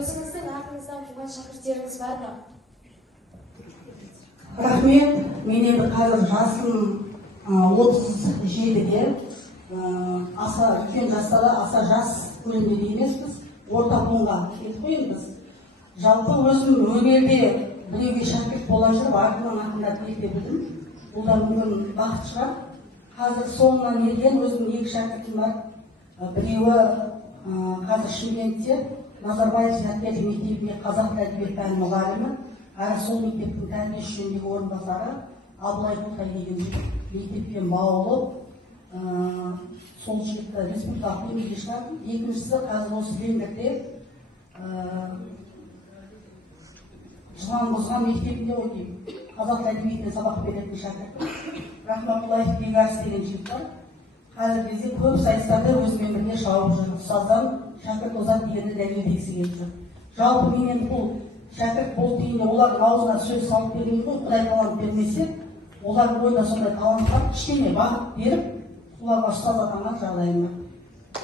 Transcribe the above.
өзіңіздің артыңыздан туған шәкірттеріңіз бар ма? Рахмет. Мен енді қазір жасым 37-де, аса үлкен жаста да, аса жас көлемде емеспіз. Орта буынға келіп қоймыз. Жалпы өзім өнерде біреуге шәкірт бола жүріп, артынан ақындап кете білдім. Бұл да мүмкін бақыт шығар. Қазір соңынан ерген өзімнің 2 шәкіртім бар. Біреуі қазір Шымкентте Назарбаев зияткерлік мектебінде қазақ тілі әдебиеті пәні мұғалімі, әрі сол мектептің тәрбиесі жөніндегі орынбасары Абылай Құлтай деген мектеппен баулып, сол жігітті республикалық деңгейге шығардым. Екіншісі қазір осы Венгрде Жылан-Бұзған мектебінде оқимын. Қазақ тілі әдебиетінен сабақ беретін шәкіртім. Рахматуллаев Бекарыс деген жігіт бар. Қазір кезде көп сайыстарда өзімен бірге шауып жүр. Ұстаздан шәкірт озат дегенді дәлелдегісі келіп жүр. Жалпы мен енді бұл шәкірт бол дегенде олардың аузына сөз салып берген ғой, Құдай талант бермесе, олардың бойында сондай талант бар, кішкене бағыт беріп, оларға ұстаз атанған жағдайым бар.